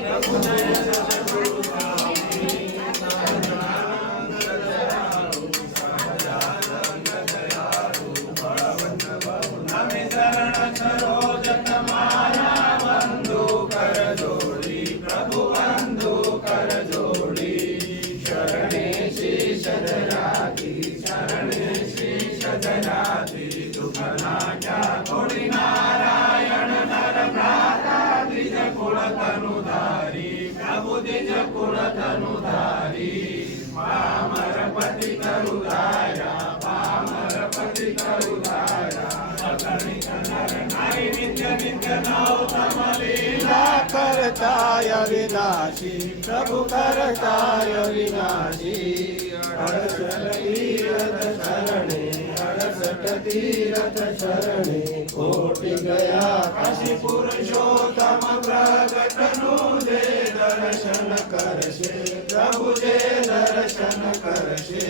प्रभु जय सद्गुरु स्वामी सच्चिदानंद दयाळु सच्चिदानंद दयाळु बळवंत बहु नमी शरण सरोज तुम्हारा बंधु कर जोड़ी प्रभु बंधु कर जोड़ी शरणे शीश दयाती शरणे शीश दयाती दुख नाट्या कोडी नारायण नर भ्राता द्विज कुल तनुधारी प्रभु द्विज कुल तनुधारी पामर पति तरुधारा पामर पति तरुधारा अगणित नर नारी नित्य नित्य नौतम लीला करताय विनाशी प्रभु करताय विनाशी अड़सठ तीरथ शरणे अड़सठ तीरथ शरणे कोटि गया काशी पुरुषोत्तम प्रगट नु दे दर्शन करशे प्रभु जे दर्शन करशे।